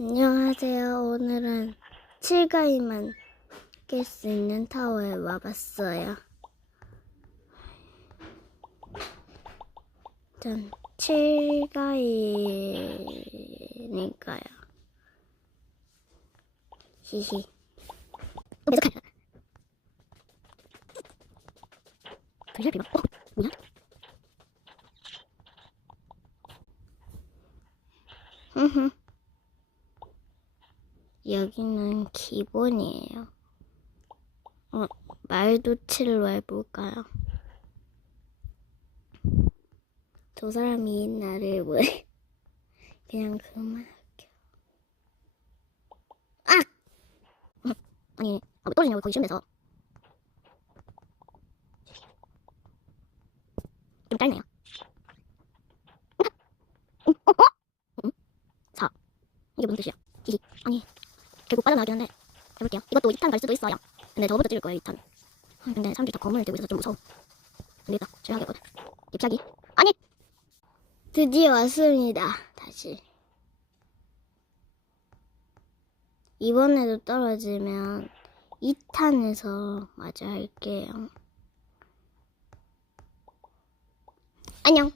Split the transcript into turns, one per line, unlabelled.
안녕하세요. 오늘은 7가위만 깰 수 있는 타워에 와봤어요. 전 7가위니까요. 히히. 가요. VIP가? 어? 뭐냐? 흐흐. 여기는 기본이에요. 어, 말도치로 해볼까요? 저 사람이 나를 왜 그냥 그만할게요. 아! 음, 아니, 아, 왜 떨어지냐고 거기 쉬운데서. 좀 짧네요. 음, 어, 어? 음, 4. 이게 무슨 뜻이야? 아니, 결국 빠져나가긴 한데 해볼게요. 이것도 2탄 갈 수도 있어요. 근데 저부터 찍을 거예요, 2탄. 아, 근데 사람들이 다 검을 들고 있어서 좀 무서워. 안 되겠다. 제가 하겠거든. 입사기. 아니! 드디어 왔습니다. 다시. 이번에도 떨어지면 2탄에서 마저 할게요. 안녕.